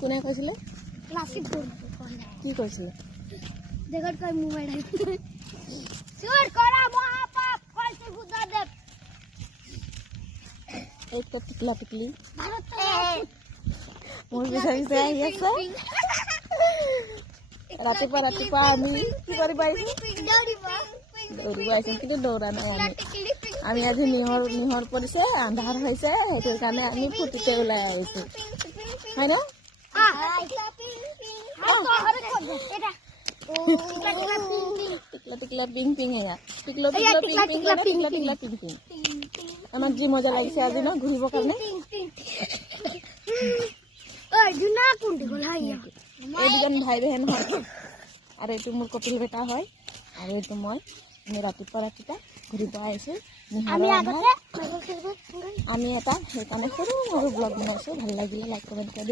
কোনে কৈছিলে লাচিত কি কৈছিলে দেখত কই মোবাইল চুৰ কৰা মহাপাপ কইছে বুদ্ধদেৱ এই তো টিকলা টিকলি ভাৰত মোৰ বিচাৰি আহি আছে ৰাতিপুৱা আমি কি কৰিব আহিছো দৌৰিব আহিছো কিন্তু দৌৰা নাই আমি আজি নিহৰ পৰিছে আন্ধাৰ হৈছে সেইটো কাৰণে আমি ফুটিতে ওলাই আহিছো হয় ন টিকলা পিং পিং এয়া টিকলা পিং পিং আমাৰ যি মজা লাগিছে আজি ন ঘূৰিবৰ কাৰণে এই দুজন ভাই বেহেন হয় আৰু এইটো মোৰ কপিল বেটা হয় আৰু এইটো মই ৰাতিপুৱা ঘূৰিব আহিছোঁ আমি এটা সেইকাৰণে সৰু ব্লগ বনাইছোঁ ভাল লাগিলে লাইক কমেণ্ট কৰি